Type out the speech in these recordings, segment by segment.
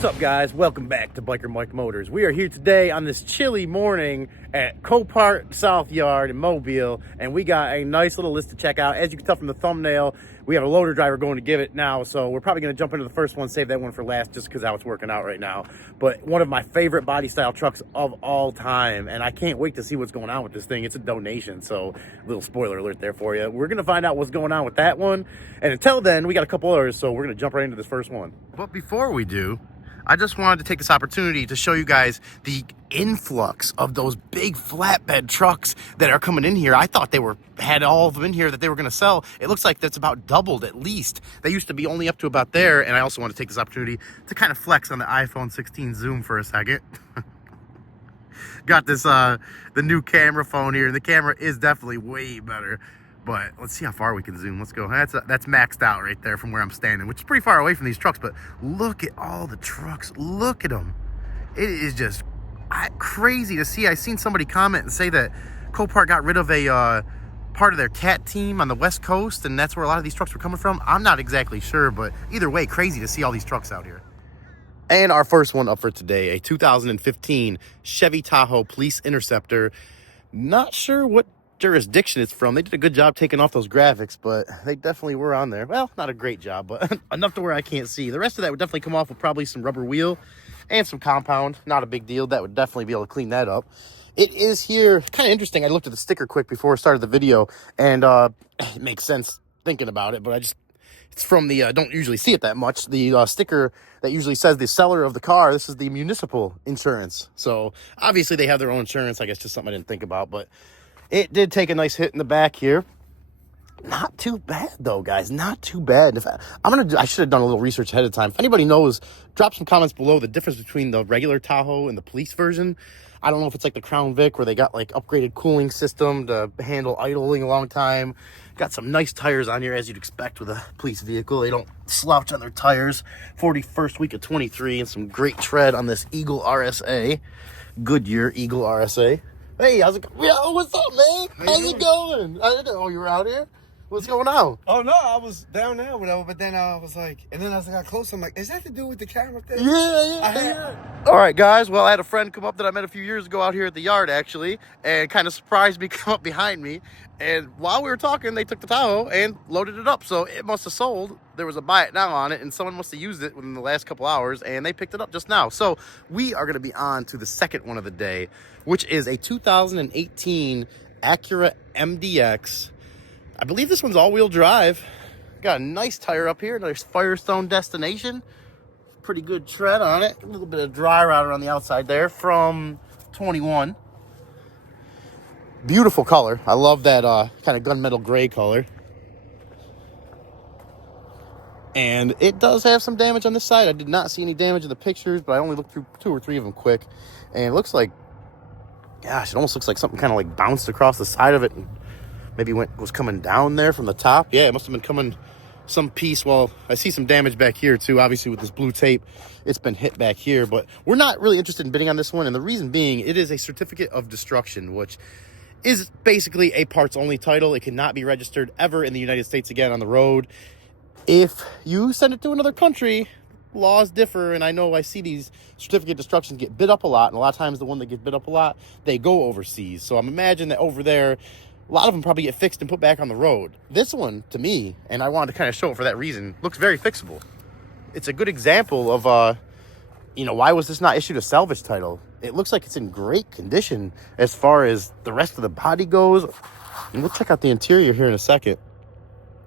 What's up, guys? Welcome back to Biker Mike Motors. We are here today on this chilly morning at Copart South Yard in Mobile, and we got a nice little list to check out. As you can tell from the thumbnail, we have a loader driver going to give it now, so we're probably going to jump into the first one, save that one for last just because how it's working out right now. But one of my favorite body style trucks of all time, and I can't wait to see what's going on with this thing. It's a donation, so little spoiler alert there for you. We're going to find out what's going on with that one, and until then, we got a couple others, so we're going to jump right into this first one. But before we do, I just wanted to take this opportunity to show you guys the influx of those big flatbed trucks that are coming in here. I thought they had all of them in here that they were going to sell. It looks like that's about doubled at least. They used to be only up to about there. And I also want to take this opportunity to kind of flex on the iPhone 16 zoom for a second. Got this, the new camera phone here. And the camera is definitely way better. But let's see how far we can zoom. Let's go. That's maxed out right there from where I'm standing, which is pretty far away from these trucks. But look at all the trucks. Look at them. It is just crazy to see. I seen somebody comment and say that Copart got rid of a part of their cat team on the West Coast, and that's where a lot of these trucks were coming from. I'm not exactly sure, but either way, crazy to see all these trucks out here. And our first one up for today, a 2015 Chevy Tahoe Police Interceptor. Not sure what jurisdiction it's from. They did a good job taking off those graphics, but they definitely were on there. Well, not a great job, but enough to where I can't see. The rest of that would definitely come off with probably some rubber wheel and some compound. Not a big deal. That would definitely be able to clean that up. It is here. Kind of interesting. I looked at the sticker quick before I started the video, and it makes sense thinking about it, but it's from the, don't usually see it that much. The sticker that usually says the seller of the car, this is the municipal insurance. So obviously they have their own insurance. I guess just something I didn't think about, but it did take a nice hit in the back here. Not too bad though, guys. Not too bad. I should have done a little research ahead of time. If anybody knows, drop some comments below the difference between the regular Tahoe and the police version. I don't know if it's like the Crown Vic where they got like upgraded cooling system to handle idling a long time. Got some nice tires on here as you'd expect with a police vehicle. They don't slouch on their tires. 41st week of 23 and some great tread on this Eagle RSA. Goodyear Eagle RSA. Hey, how's it going? Yo, what's up, man? How's it going? I didn't know you were out here. What's going on? Oh, no, I was down there or whatever, but then I was like, and then as I got closer, I'm like, is that to do with the camera thing? Yeah. All right, guys. Well, I had a friend come up that I met a few years ago out here at the yard, actually, and kind of surprised me, come up behind me. And while we were talking, they took the Tahoe and loaded it up. So it must have sold. There was a buy it now on it, and someone must have used it within the last couple hours, and they picked it up just now. So we are going to be on to the second one of the day, which is a 2018 Acura MDX. I believe this one's all-wheel drive. Got a nice tire up here, nice Firestone Destination. Pretty good tread on it. A little bit of dry rot on the outside there from 21. Beautiful color. I love that kind of gunmetal gray color. And it does have some damage on this side. I did not see any damage in the pictures, but I only looked through 2 or 3 of them quick. And it looks like, gosh, it almost looks like something kind of like bounced across the side of it and maybe was coming down there from the top. Yeah, it must have been coming some piece. Well, I see some damage back here too. Obviously with this blue tape, it's been hit back here, but we're not really interested in bidding on this one. And the reason being, it is a certificate of destruction, which is basically a parts only title. It cannot be registered ever in the United States again on the road. If you send it to another country, laws differ, and I know I see these certificate of destructions get bid up a lot, and a lot of times the one that gets bid up a lot, they go overseas. So I'm imagining that over there, a lot of them probably get fixed and put back on the road. This one, to me, and I wanted to kind of show it for that reason, looks very fixable. It's a good example of, why was this not issued a salvage title? It looks like it's in great condition as far as the rest of the body goes. And we'll check out the interior here in a second.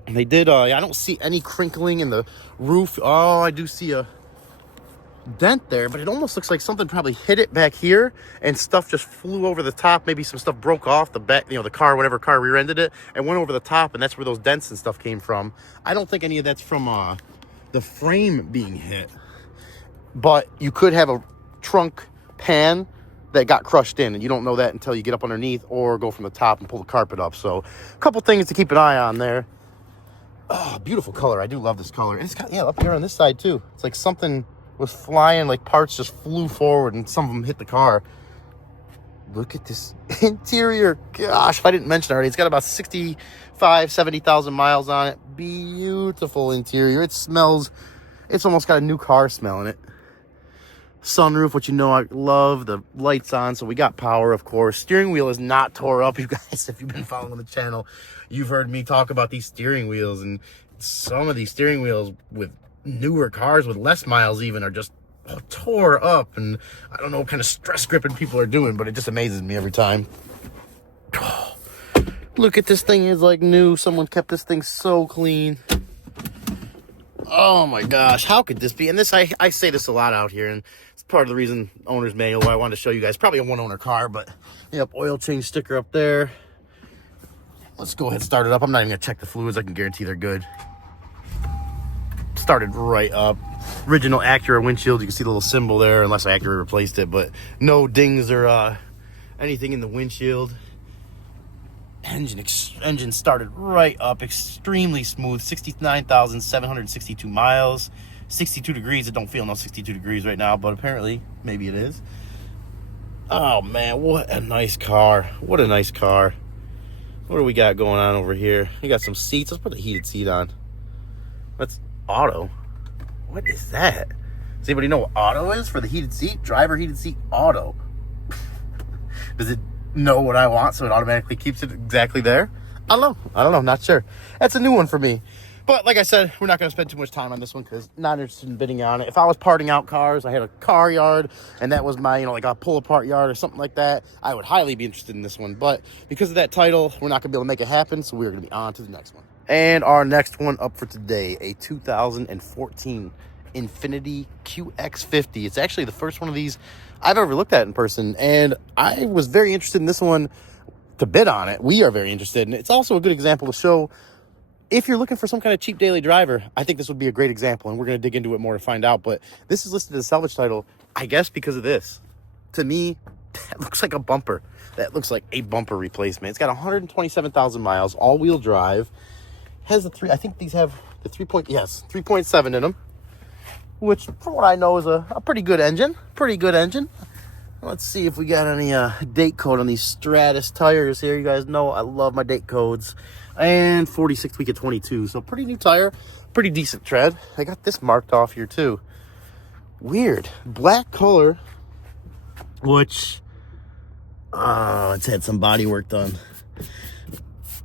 And they did, I don't see any crinkling in the roof. Oh, I do see a dent there, but it almost looks like something probably hit it back here and stuff just flew over the top. Maybe some stuff broke off the back, the car, whatever car rear-ended it, and went over the top, and that's where those dents and stuff came from. I don't think any of that's from the frame being hit, but you could have a trunk pan that got crushed in, and you don't know that until you get up underneath or go from the top and pull the carpet up. So a couple things to keep an eye on there. Oh, beautiful color. I do love this color. And it's got, up here on this side too. It's like something was flying, like parts just flew forward and some of them hit the car. Look at this interior. Gosh, if I didn't mention already, it's got about 70,000 miles on it. Beautiful interior. It smells, it's almost got a new car smell in it. sunroof, which you know I love. The lights on, so we got power, of course. Steering wheel is not tore up. You guys, if you've been following the channel, you've heard me talk about these steering wheels, and some of these steering wheels with newer cars with less miles even are just tore up, and I don't know what kind of stress gripping people are doing, but it just amazes me every time. Look at this thing, is like new. Someone kept this thing so clean. Oh my gosh, how could this be? And this, I say this a lot out here, and it's part of the reason owner's manual why I wanted to show you guys. Probably a one-owner car, but yep, oil change sticker up there. Let's go ahead and start it up. I'm not even gonna check the fluids. I can guarantee they're good. Started right up. Original Acura windshield. You can see the little symbol there, unless Acura replaced it, but no dings or anything in the windshield. Engine started right up, extremely smooth. 69,762 miles, 62 degrees. It don't feel no 62 degrees right now, but apparently maybe it is. Oh man, what a nice car. What a nice car. What do we got going on over here? We got some seats. Let's put the heated seat on. That's auto. What is that? Does anybody know what auto is for the heated seat? Driver heated seat auto. Does it know what I want, so it automatically keeps it exactly there? I don't know, not sure. That's a new one for me. But like I said, we're not going to spend too much time on this one because not interested in bidding on it. If I was parting out cars, I had a car yard, and that was my, like a pull apart yard or something like that, I would highly be interested in this one. But because of that title, we're not going to be able to make it happen, so we're going to be on to the next one. And our next one up for today, a 2014 Infiniti QX50. It's actually the first one of these I've ever looked at in person, and I was very interested in this one to bid on it. We are very interested, and it's also a good example to show if you're looking for some kind of cheap daily driver. I think this would be a great example, and we're going to dig into it more to find out. But this is listed as a salvage title, I guess, because of this. To me, that looks like a bumper. That looks like a bumper replacement. It's got 127,000 miles, all-wheel drive. Has the three. I think these have the 3.7 in them, which, from what I know, is a pretty good engine. Pretty good engine. Let's see if we got any date code on these Stratus tires here. You guys know I love my date codes. And 46 week of 22. So pretty new tire. Pretty decent tread. I got this marked off here too. Weird. Black color. Which, it's had some body work done.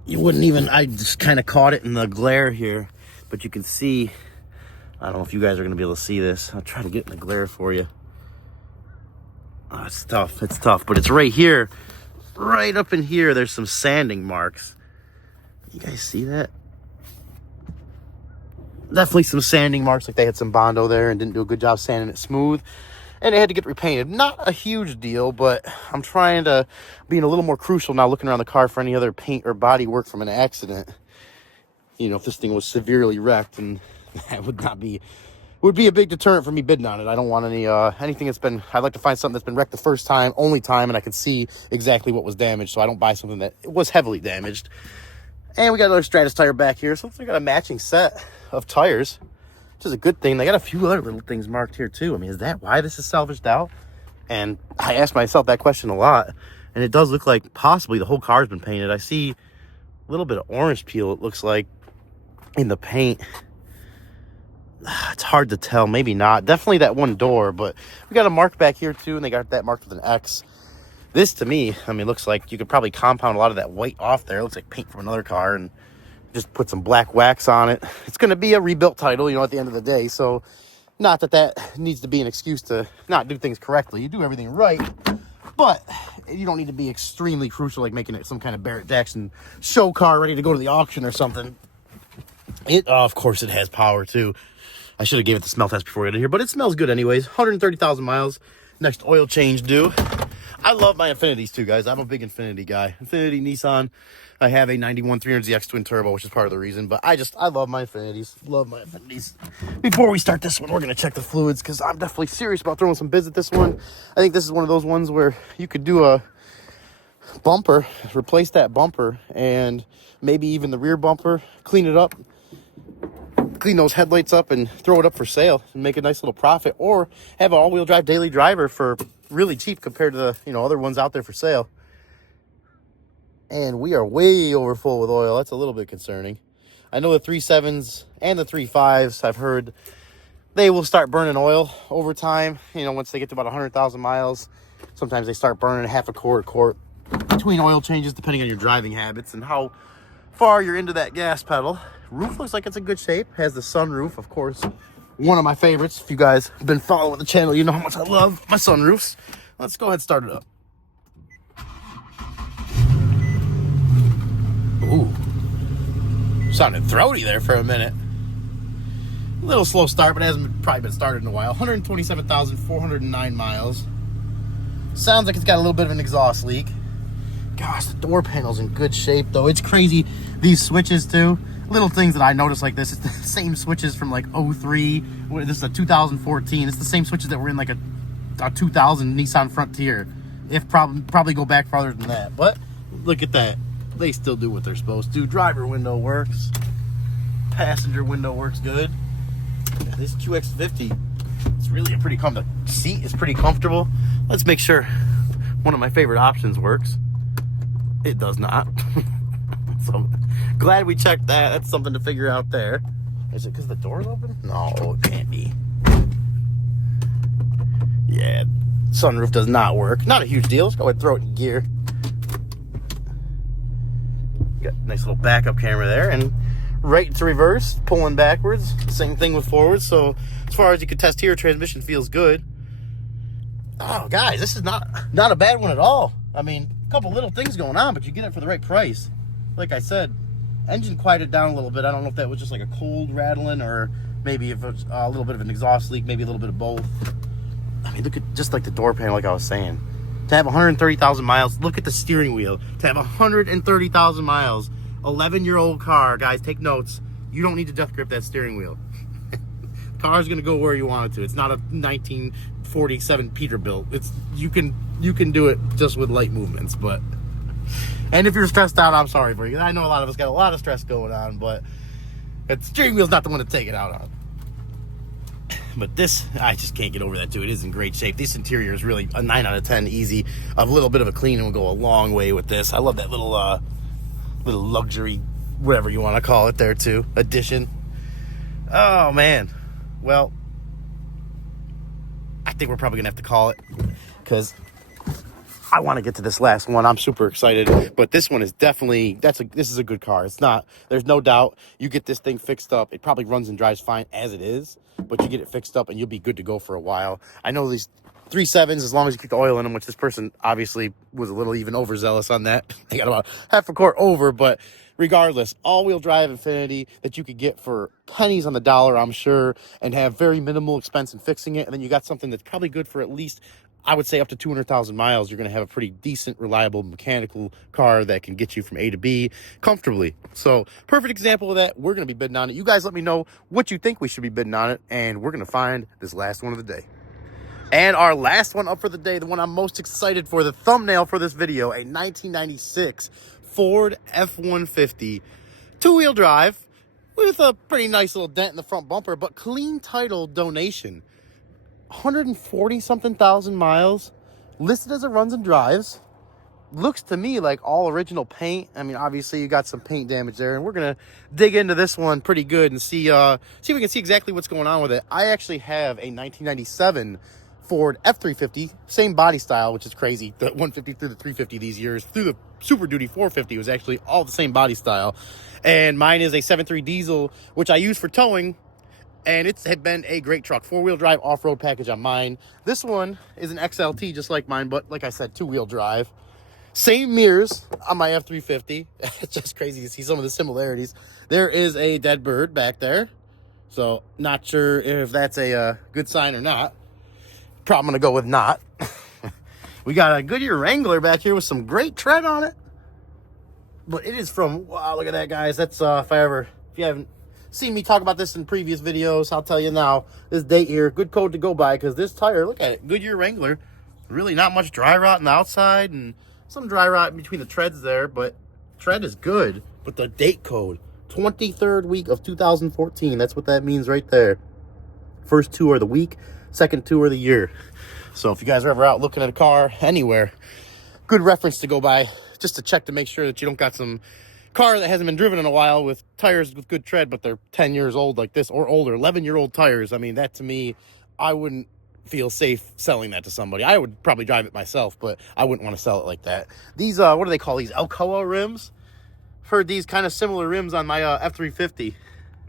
You wouldn't even, I just kind of caught it in the glare here. But you can see, I don't know if you guys are going to be able to see this. I'll try to get in the glare for you. Oh, it's tough. It's tough. But it's right here. Right up in here, there's some sanding marks. You guys see that? Definitely some sanding marks. Like they had some Bondo there and didn't do a good job sanding it smooth. And it had to get repainted. Not a huge deal, but I'm trying to be a little more crucial now looking around the car for any other paint or body work from an accident. You know, if this thing was severely wrecked, and that would be a big deterrent for me bidding on it. I don't want any anything that's been, I'd like to find something that's been wrecked the first time, only time, and I can see exactly what was damaged, so I don't buy something that was heavily damaged. And we got another Stratus tire back here, so we got a matching set of tires, which is a good thing. They got a few other little things marked here too. I mean, is that why this is salvaged out? And I asked myself that question a lot, and it does look like possibly the whole car's been painted. I see a little bit of orange peel, it looks like, in the paint. It's hard to tell, maybe not. Definitely that one door, but we got a mark back here too, and they got that marked with an X. This, to me, I mean, looks like you could probably compound a lot of that white off there. It looks like paint from another car and just put some black wax on it. It's going to be a rebuilt title, you know, at the end of the day. So, not that that needs to be an excuse to not do things correctly. You do everything right, but you don't need to be extremely crucial, like making it some kind of Barrett Jackson show car ready to go to the auction or something. It, of course, it has power, too. I should have gave it the smell test before we got in here, but it smells good anyways. 130,000 miles. Next oil change due. I love my Infinitis too, guys. I'm a big Infiniti guy. Infiniti, Nissan. I have a 91 300ZX twin turbo, which is part of the reason. But I love my Infinitis. Love my Infinitis. Before we start this one, we're going to check the fluids because I'm definitely serious about throwing some bids at this one. I think this is one of those ones where you could do a bumper, replace that bumper, and maybe even the rear bumper, clean it up, clean those headlights up and throw it up for sale and make a nice little profit, or have an all-wheel drive daily driver for really cheap compared to the, you know, other ones out there for sale. And we are way over full with oil. That's a little bit concerning. I know the 3.7s and the 3.5s, I've heard they will start burning oil over time. You know, once they get to about 100,000 miles, sometimes they start burning half a quart between oil changes, depending on your driving habits and how far you're into that gas pedal. Roof looks like it's in good shape. Has the sunroof, of course. One of my favorites. If you guys have been following the channel, you know how much I love my sunroofs. Let's go ahead and start it up. Ooh. Sounded throaty there for a minute. A little slow start, but it hasn't probably been started in a while. 127,409 miles. Sounds like it's got a little bit of an exhaust leak. Gosh, the door panel's in good shape, though. It's crazy. These switches, too. Little things that I noticed like this. It's the same switches from, like, 03. This is a 2014. It's the same switches that were in, like, a 2000 Nissan Frontier. If probably go back farther than that. But look at that. They still do what they're supposed to. Driver window works. Passenger window works good. This QX50, it's really a pretty comfortable seat. It's pretty comfortable. Let's make sure one of my favorite options works. It does not. So glad we checked that. That's something to figure out there. Is it because the door's open? No, it can't be. Yeah, sunroof does not work. Not a huge deal. Let's go ahead and throw it in gear. Got a nice little backup camera there, and right to reverse, pulling backwards. Same thing with forwards. So as far as you can test here, transmission feels good. Oh, guys, this is not a bad one at all. I mean, a couple little things going on, but you get it for the right price. Like I said, engine quieted down a little bit. I don't know if that was just like a cold rattling or maybe if it's a little bit of an exhaust leak, maybe a little bit of both. I mean, look at just like the door panel, like I was saying. To have 130,000 miles, look at the steering wheel. To have 130,000 miles, 11-year-old car, guys, take notes. You don't need to death grip that steering wheel. Car's gonna go where you want it to. It's not a 1947 Peterbilt. It's you can do it just with light movements, but. And if you're stressed out, I'm sorry for you. I know a lot of us got a lot of stress going on, but the steering wheel's not the one to take it out on. But this, I just can't get over that too. It is in great shape. This interior is really a 9 out of 10, easy. A little bit of a clean will go a long way with this. I love that little luxury, whatever you want to call it there too, addition. Oh man. Well, I think we're probably gonna have to call it because I want to get to this last one. I'm super excited, but this one is definitely, this is a good car. It's not, there's no doubt. You get this thing fixed up, it probably runs and drives fine as it is, but you get it fixed up and you'll be good to go for a while. I know these 3.7s, as long as you keep the oil in them, which this person obviously was a little even overzealous on that. They got about half a quart over, but regardless, all-wheel drive Infiniti that you could get for pennies on the dollar, I'm sure, and have very minimal expense in fixing it. And then you got something that's probably good for at least, I would say, up to 200,000 miles. You're going to have a pretty decent, reliable, mechanical car that can get you from A to B comfortably. So, perfect example of that. We're going to be bidding on it. You guys let me know what you think we should be bidding on it, and we're going to find this last one of the day. And our last one up for the day, the one I'm most excited for, the thumbnail for this video, a 1996 Ford F-150 two-wheel drive with a pretty nice little dent in the front bumper, but clean title donation. 140-something thousand miles, listed as it runs and drives. Looks to me like all original paint. I mean, obviously you got some paint damage there, and we're gonna dig into this one pretty good and see if we can see exactly what's going on with it. I actually have a 1997 Ford F-350, same body style, which is crazy. The 150 through the 350 these years, through the Super Duty 450 was actually all the same body style. And mine is a 7.3 diesel, which I use for towing. And it's had been a great truck. 4-wheel drive off-road package on mine. This one is an XLT just like mine, but like I said, 2-wheel drive. Same mirrors on my F-350. It's just crazy to see some of the similarities. There is a dead bird back there. So not sure if that's a good sign or not. Probably going to go with not. We got a Goodyear Wrangler back here with some great tread on it. But it is from, wow, look at that, guys. That's, if you haven't seen me talk about this in previous videos, I'll tell you now. This date here, good code to go by, because this tire, look at it, Goodyear Wrangler. Really not much dry rot on the outside, and some dry rot between the treads there, but tread is good. But the date code, 23rd week of 2014, that's what that means right there. First two are the week, second two are the year. So if you guys are ever out looking at a car anywhere, good reference to go by, just to check to make sure that you don't got some car that hasn't been driven in a while with tires with good tread, but they're 10 years old like this or older, 11-year-old tires. I mean, that to me, I wouldn't feel safe selling that to somebody. I would probably drive it myself, but I wouldn't want to sell it like that. These, what do they call these? Alcoa rims? I've heard these kind of similar rims on my F-350.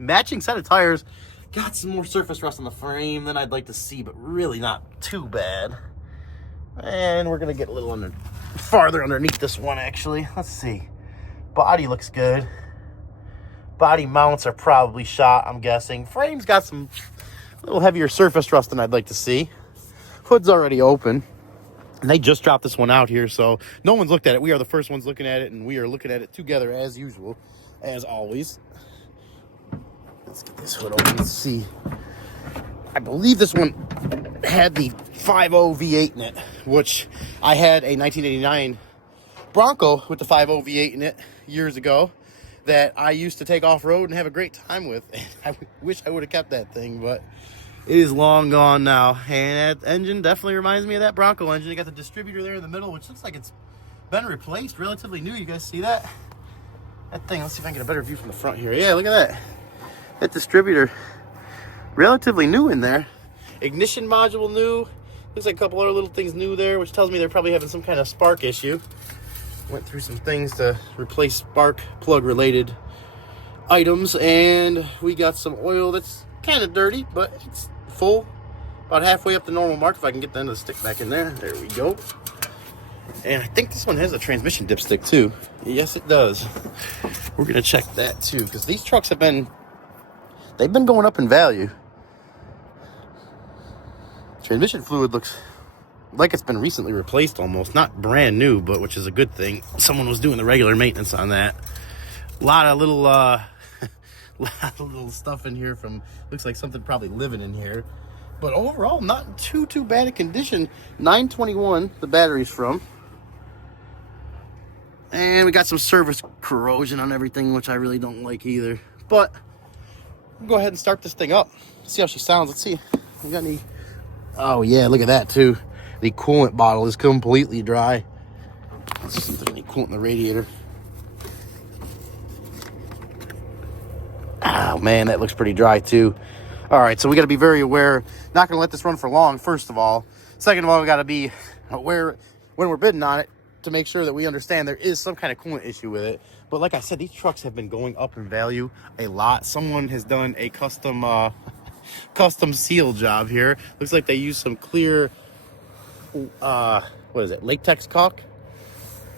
Matching set of tires. Got some more surface rust on the frame than I'd like to see, but really not too bad. And we're going to get a little farther underneath this one, actually. Let's see. Body looks good. Body mounts are probably shot, I'm guessing. Frame's got some little heavier surface rust than I'd like to see. Hood's already open. And they just dropped this one out here, so no one's looked at it. We are the first ones looking at it, and we are looking at it together as usual, as always. Let's get this hood open. Let's see. I believe this one had the 5.0 V8 in it, which I had a 1989 Bronco with the 5.0 V8 in it years ago that I used to take off-road and have a great time with. I wish I would have kept that thing, but it is long gone now. And that engine definitely reminds me of that Bronco engine. You got the distributor there in the middle, which looks like it's been replaced, relatively new. You guys see that? That thing, let's see if I can get a better view from the front here. Yeah, look at that. That distributor, relatively new in there. Ignition module new. Looks like a couple other little things new there, which tells me they're probably having some kind of spark issue. Went through some things to replace spark plug related items, and we got some oil that's kind of dirty, but it's full, about halfway up the normal mark. If I can get the end of the stick back in there. There we go. And I think this one has a transmission dipstick too. Yes, it does. We're gonna check that too, because these trucks they've been going up in value. Transmission fluid looks like it's been recently replaced almost. Not brand new, but which is a good thing. Someone was doing the regular maintenance on that. A lot of little stuff in here from, looks like something probably living in here. But overall, not too bad a condition. 921, the battery's from. And we got some surface corrosion on everything, which I really don't like either. But we'll go ahead and start this thing up. See how she sounds. Let's see. We got any... Oh yeah, look at that too. The coolant bottle is completely dry. Let's see if there's any coolant in the radiator. Oh man, that looks pretty dry too. All right, so we got to be very aware. Not going to let this run for long, first of all. Second of all, we got to be aware when we're bidding on it to make sure that we understand there is some kind of coolant issue with it. But like I said, these trucks have been going up in value a lot. Someone has done a custom seal job here. Looks like they use some clear, what is it, latex caulk?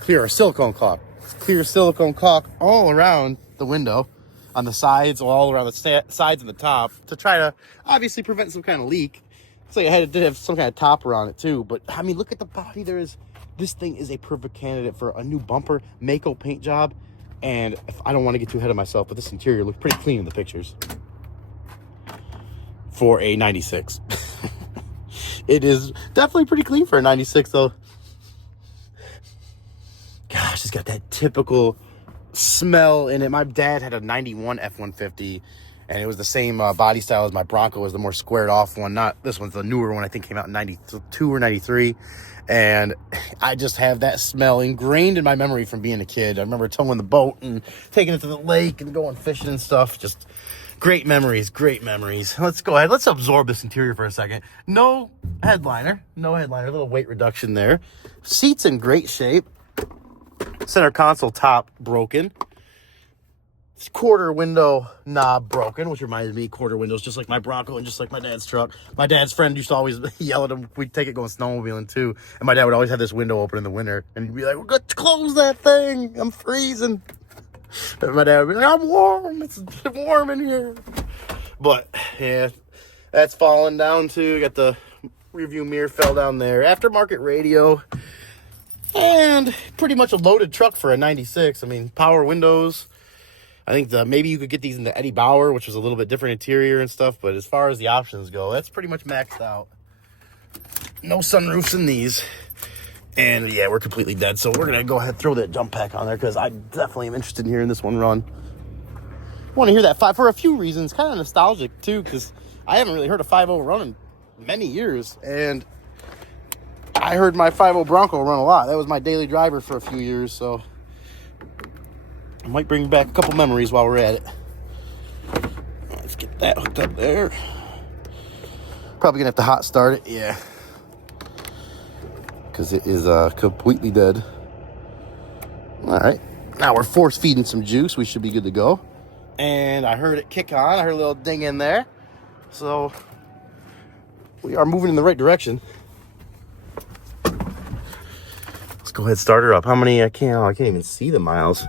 Clear silicone caulk. Clear silicone caulk all around the window, on the sides, all around the sides and the top, to try to obviously prevent some kind of leak. So it did have some kind of topper on it too. But I mean, look at the body. This thing is a perfect candidate for a new bumper Mako paint job. And I don't want to get too ahead of myself, but this interior looked pretty clean in the pictures for a 96. It is definitely pretty clean for a 96 though. Gosh, it's got that typical smell in it. My dad had a 91 F-150, and it was the same body style as my Bronco. Was the more squared off one. Not this one's the newer one. I think came out in 92 or 93. And I just have that smell ingrained in my memory from being a kid. I remember towing the boat and taking it to the lake and going fishing and stuff. Just great memories, great memories. Let's go ahead. Let's absorb this interior for a second. No headliner. A little weight reduction there. Seats in great shape. Center console top broken. Quarter window knob broken, which reminds me, quarter windows just like my Bronco and just like my dad's truck. My dad's friend used to always yell at him. We'd take it going snowmobiling too, and my dad would always have this window open in the winter, and he'd be like, "We're going to close that thing. I'm freezing." And my dad would be like, "I'm warm. It's warm in here." But yeah, that's falling down too. Got the rearview mirror fell down there. Aftermarket radio, and pretty much a loaded truck for a 96. I mean, power windows. I think maybe you could get these in the Eddie Bauer, which was a little bit different interior and stuff. But as far as the options go, that's pretty much maxed out. No sunroofs in these. And yeah, we're completely dead. So we're going to go ahead and throw that jump pack on there, because I definitely am interested in hearing this one run. I want to hear that for a few reasons. Kind of nostalgic too, because I haven't really heard a 5.0 run in many years. And I heard my 5.0 Bronco run a lot. That was my daily driver for a few years. So I might bring back a couple memories while we're at it. Let's get that hooked up there. Probably gonna have to hot start it, yeah. Because it is completely dead. All right, now we're force feeding some juice. We should be good to go. And I heard it kick on. I heard a little ding in there. So we are moving in the right direction. Let's go ahead and start her up. How many? I can't even see the miles.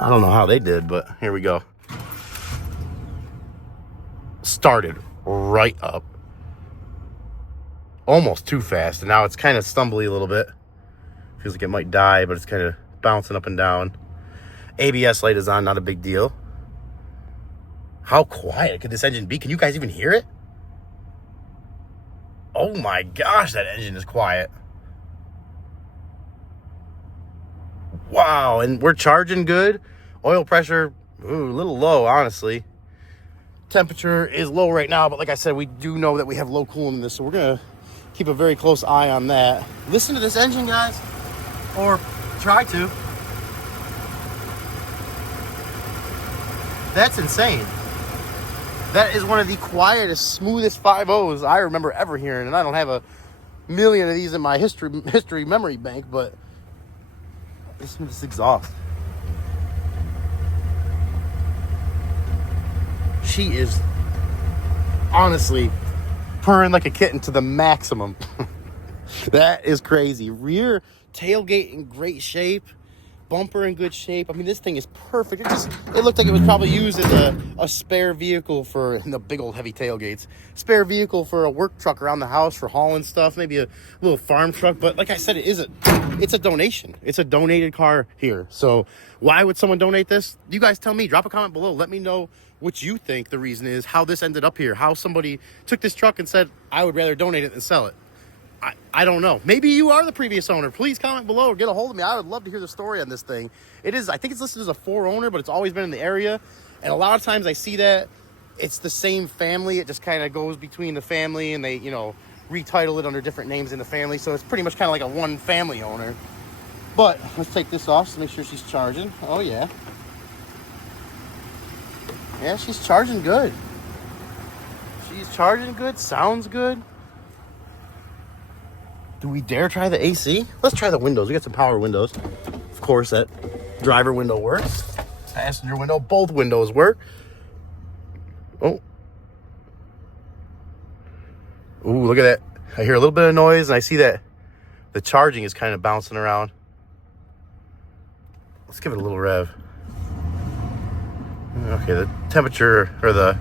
I don't know how they did, but here we go. Started right up. Almost too fast, and now it's kind of stumbly a little bit. Feels like it might die, but it's kind of bouncing up and down. ABS light is on, not a big deal. How quiet could this engine be? Can you guys even hear it? Oh my gosh, that engine is quiet. Wow, and we're charging good. Oil pressure, ooh, a little low, honestly. Temperature is low right now, but like I said, we do know that we have low cooling in this, so we're gonna keep a very close eye on that. Listen to this engine, guys, or try to. That's insane. That is one of the quietest, smoothest 5.0s I remember ever hearing, and I don't have a million of these in my history memory bank, but listen to this exhaust. She is honestly purring like a kitten to the maximum. That is crazy. Rear tailgate in great shape. Bumper in good shape. I mean, this thing is perfect. It looked like it was probably used as a spare vehicle for the big old heavy tailgates. Spare vehicle for a work truck around the house for hauling stuff. Maybe a little farm truck. But like I said, it's a donation. It's a donated car here. So why would someone donate this? You guys tell me. Drop a comment below. Let me know what you think the reason is, how this ended up here, how somebody took this truck and said, I would rather donate it than sell it. I don't know. Maybe you are the previous owner. Please comment below or get a hold of me. I would love to hear the story on this thing. I think it's listed as a 4 owner, but it's always been in the area. And a lot of times I see that it's the same family. It just kind of goes between the family and they, retitle it under different names in the family. So it's pretty much kind of like a one family owner. But let's take this off to make sure she's charging. Oh, yeah. Yeah, she's charging good. She's charging good. Sounds good. Do we dare try the AC? Let's try the windows. We got some power windows. Of course, that driver window works. Passenger window, both windows work. Oh. Ooh, look at that. I hear a little bit of noise, and I see that the charging is kind of bouncing around. Let's give it a little rev. Okay, the temperature, or the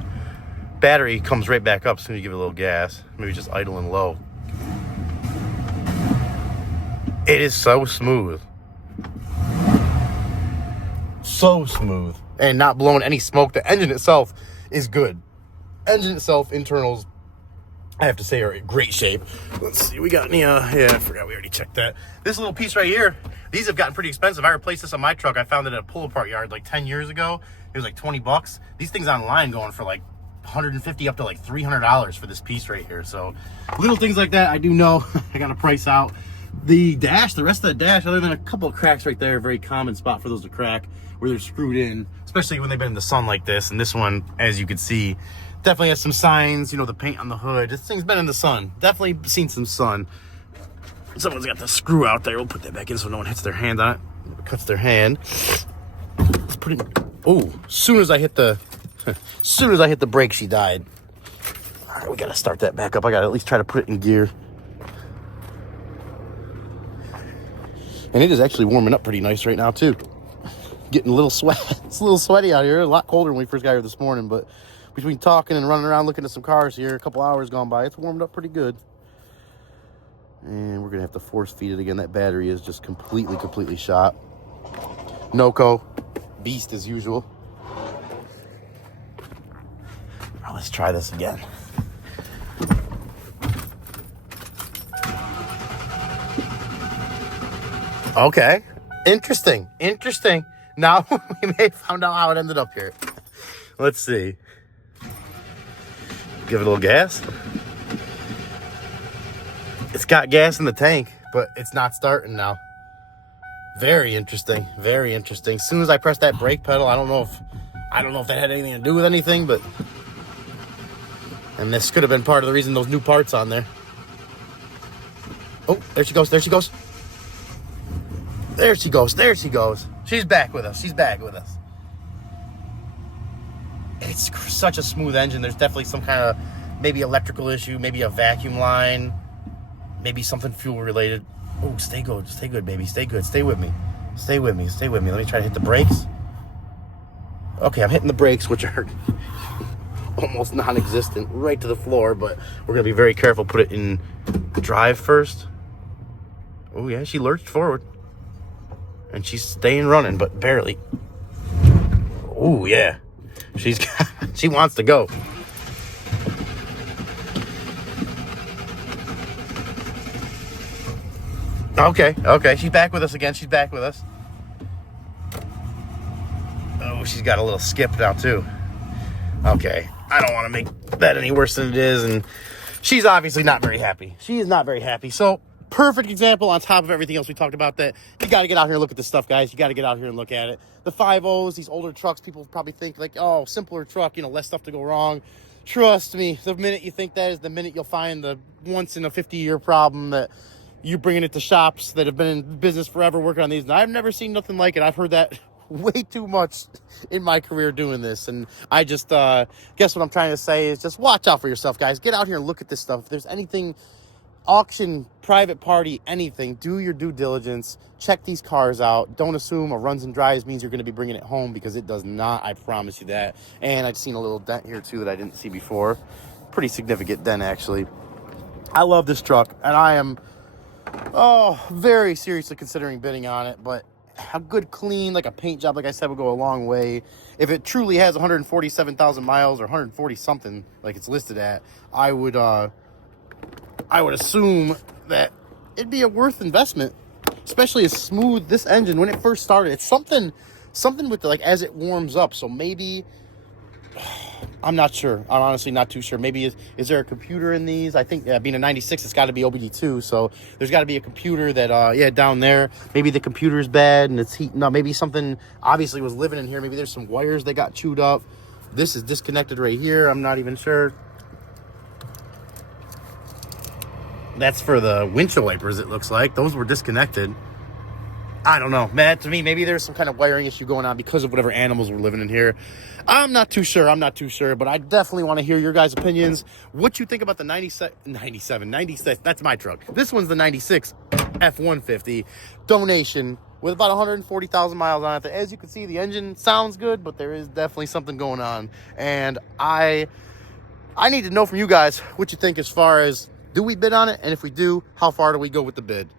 battery comes right back up as soon as you give it a little gas. Maybe just idling low. It is so smooth. So smooth. And not blowing any smoke. The engine itself is good. Engine itself, internals, I have to say, are in great shape. Let's see, we got any, yeah, I forgot we already checked that. This little piece right here, these have gotten pretty expensive. I replaced this on my truck. I found it at a pull-apart yard like 10 years ago. It was like 20 bucks. These things online going for like 150 up to like $300 for this piece right here. So little things like that, I do know. I got to price out. The dash, the rest of the dash, other than a couple of cracks right there, a very common spot for those to crack where they're screwed in, especially when they've been in the sun like this. And this one, as you can see, definitely has some signs, the paint on the hood. This thing's been in the sun. Definitely seen some sun. Someone's got the screw out there. We'll put that back in so no one hits their hand on it. Cuts their hand. It's pretty. Oh, as soon as I hit the brake, she died. All right, we gotta start that back up. I gotta at least try to put it in gear. And it is actually warming up pretty nice right now, too. Getting a little sweat. It's a little sweaty out here. A lot colder when we first got here this morning. But between talking and running around looking at some cars here, a couple hours gone by, it's warmed up pretty good. And we're going to have to force feed it again. That battery is just completely shot. NOCO. Beast as usual. Well, let's try this again. Okay, interesting. Now we may have found out how it ended up here. Let's see. Give it a little gas. It's got gas in the tank, but it's not starting now. Very interesting. Very interesting. As soon as I pressed that brake pedal, I don't know if that had anything to do with anything, but and this could have been part of the reason those new parts on there. Oh, there she goes. There she goes. There she goes. There she goes. She's back with us. She's back with us. It's such a smooth engine. There's definitely some kind of maybe electrical issue, maybe a vacuum line, maybe something fuel related. Oh, stay good, baby. Stay good. Stay with me. Stay with me. Stay with me. Let me try to hit the brakes. Okay, I'm hitting the brakes, which are almost non-existent, right to the floor, but we're going to be very careful. Put it in drive first. Oh, yeah, she lurched forward. And she's staying running, but barely. Oh, yeah. She wants to go. Okay. She's back with us again. She's back with us. Oh, she's got a little skip now, too. Okay. I don't want to make that any worse than it is. And she's obviously not very happy. She is not very happy. So, perfect example on top of everything else we talked about that you got to get out here and look at this stuff, guys. You got to get out here and look at it. The 5.0s, these older trucks, people probably think like, oh, simpler truck, less stuff to go wrong. Trust me, the minute you think that is the minute you'll find the once in a 50-year problem that you're bringing it to shops that have been in business forever working on these. And I've never seen nothing like it. I've heard that way too much in my career doing this. And I just guess what I'm trying to say is just watch out for yourself, guys. Get out here and look at this stuff. If there's anything auction, private party, anything, do your due diligence. Check these cars out. Don't assume a runs and drives means you're going to be bringing it home, because it does not. I promise you that. And I've seen a little dent here too that I didn't see before. Pretty significant dent, actually. I love this truck, and I am very seriously considering bidding on it, but a good clean, like a paint job, like I said, would go a long way. If it truly has 147,000 miles or 140 something like it's listed at, I would assume that it'd be a worth investment, especially as smooth this engine when it first started. It's something with the, like, as it warms up. So maybe, I'm not sure. I'm honestly not too sure. Maybe is there a computer in these? I think being a 96, it's got to be OBD2. So there's got to be a computer that down there. Maybe the computer's bad and it's heating up. Maybe something obviously was living in here. Maybe there's some wires that got chewed up. This is disconnected right here. I'm not even sure. That's for the windshield wipers, it looks like. Those were disconnected. I don't know. Man, to me, maybe there's some kind of wiring issue going on because of whatever animals were living in here. I'm not too sure, but I definitely want to hear your guys' opinions. What you think about the 96, that's my truck. This one's the 96 F-150 donation with about 140,000 miles on it. As you can see, the engine sounds good, but there is definitely something going on. And I need to know from you guys what you think as far as, do we bid on it? And if we do, how far do we go with the bid?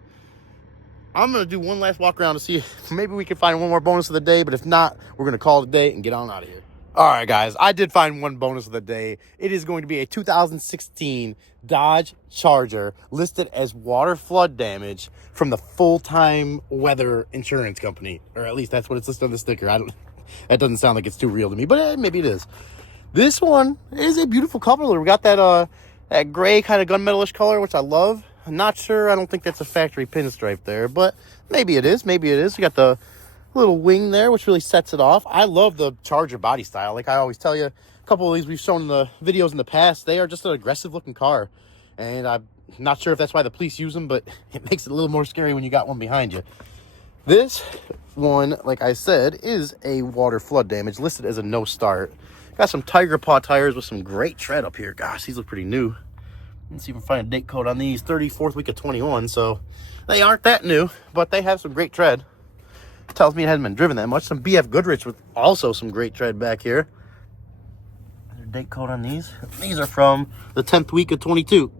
I'm going to do one last walk around to see if maybe we can find one more bonus of the day. But if not, we're going to call it a day and get on out of here. All right, guys. I did find one bonus of the day. It is going to be a 2016 Dodge Charger listed as water flood damage from the Full-Time Weather Insurance Company. Or at least that's what it's listed on the sticker. That doesn't sound like it's too real to me, but maybe it is. This one is a beautiful color. We got that gray kind of gunmetalish color, which I love. I'm not sure. I don't think that's a factory pinstripe there, but maybe it is. Maybe it is. You got the little wing there, which really sets it off. I love the Charger body style. Like I always tell you, a couple of these we've shown in the videos in the past, they are just an aggressive looking car. And I'm not sure if that's why the police use them, but it makes it a little more scary when you got one behind you. This one, like I said, is a water flood damage, listed as a no start. Got some Tiger Paw tires with some great tread up here. Gosh, these look pretty new. Let's see if we can find a date code on these. 34th week of 21, so they aren't that new, but they have some great tread. Tells me it hasn't been driven that much. Some BF Goodrich with also some great tread back here. There's a date code on these. These are from the 10th week of 22.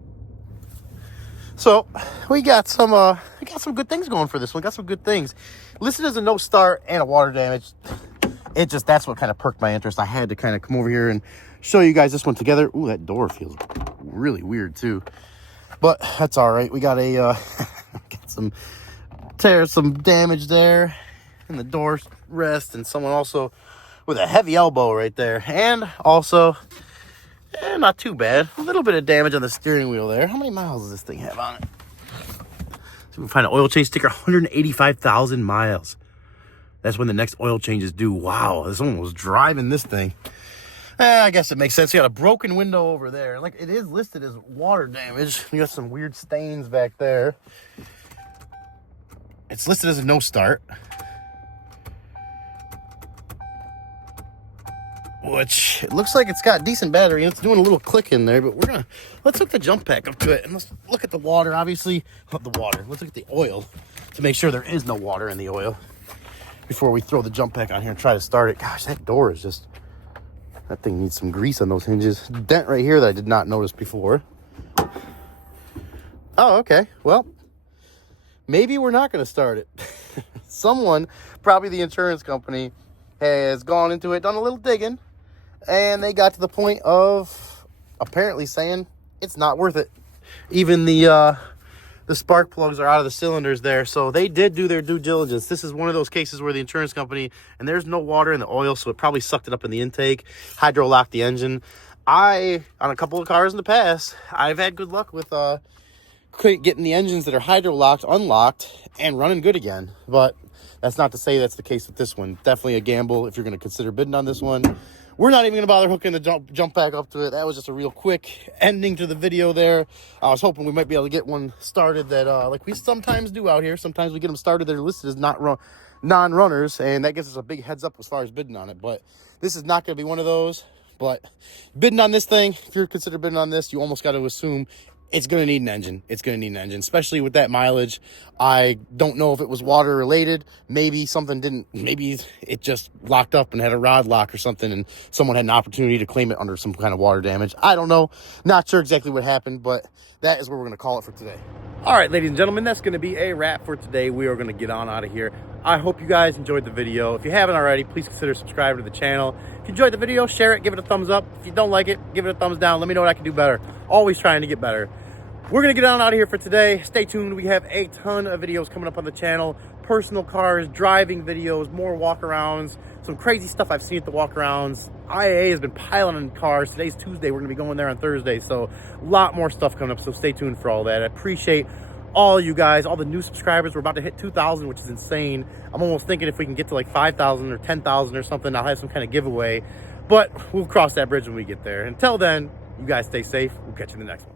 So we got some good things going for this one. Got some good things. Listed as a no start and a water damage. That's what kind of perked my interest. I had to kind of come over here and show you guys this one together. Ooh, that door feels really weird too, but that's all right. We got got some damage there in the door rest, and someone also with a heavy elbow right there, and also not too bad, a little bit of damage on the steering wheel there. How many miles does this thing have on it? So we find an oil change sticker, 185,000 miles. That's when the next oil change is due. Wow, someone was driving this thing. I guess it makes sense. You got a broken window over there. Like, it is listed as water damage. You got some weird stains back there. It's listed as a no start, which it looks like it's got decent battery and it's doing a little click in there, but let's hook the jump pack up to it and let's look at the water. Obviously, let's look at the oil to make sure there is no water in the oil before we throw the jump pack on here and try to start it. Gosh, that door is just, that thing needs some grease on those hinges. Dent right here that I did not notice before. Oh, okay. Well, maybe we're not going to start it. Someone, probably the insurance company, has gone into it, done a little digging, and they got to the point of apparently saying it's not worth it. Even the spark plugs are out of the cylinders there, so they did do their due diligence. This is one of those cases where the insurance company, and there's no water in the oil, so it probably sucked it up in the intake, hydro-locked the engine. On a couple of cars in the past, I've had good luck with getting the engines that are hydro-locked unlocked and running good again, but that's not to say that's the case with this one. Definitely a gamble if you're going to consider bidding on this one. We're not even going to bother hooking the jump pack up to it. That was just a real quick ending to the video there. I was hoping we might be able to get one started that, like we sometimes do out here. Sometimes we get them started that are listed as non-runners, and that gives us a big heads up as far as bidding on it. But this is not going to be one of those. But bidding on this thing, if you're considering bidding on this, you almost got to assume it's going to need an engine. It's going to need an engine, especially with that mileage. I don't know if it was water related. Maybe maybe it just locked up and had a rod lock or something, and someone had an opportunity to claim it under some kind of water damage. I don't know. Not sure exactly what happened, but that is where we're going to call it for today. All right, ladies and gentlemen, that's going to be a wrap for today. We are going to get on out of here. I hope you guys enjoyed the video. If you haven't already, please consider subscribing to the channel. If you enjoyed the video, share it, give it a thumbs up. If you don't like it, give it a thumbs down. Let me know what I can do better. Always trying to get better. We're going to get on out of here for today. Stay tuned. We have a ton of videos coming up on the channel. Personal cars, driving videos, more walk-arounds, some crazy stuff I've seen at the walk-arounds. IAA has been piling on cars. Today's Tuesday. We're going to be going there on Thursday. So a lot more stuff coming up. So stay tuned for all that. I appreciate all you guys, all the new subscribers. We're about to hit 2,000, which is insane. I'm almost thinking if we can get to like 5,000 or 10,000 or something, I'll have some kind of giveaway. But we'll cross that bridge when we get there. Until then, you guys stay safe. We'll catch you in the next one.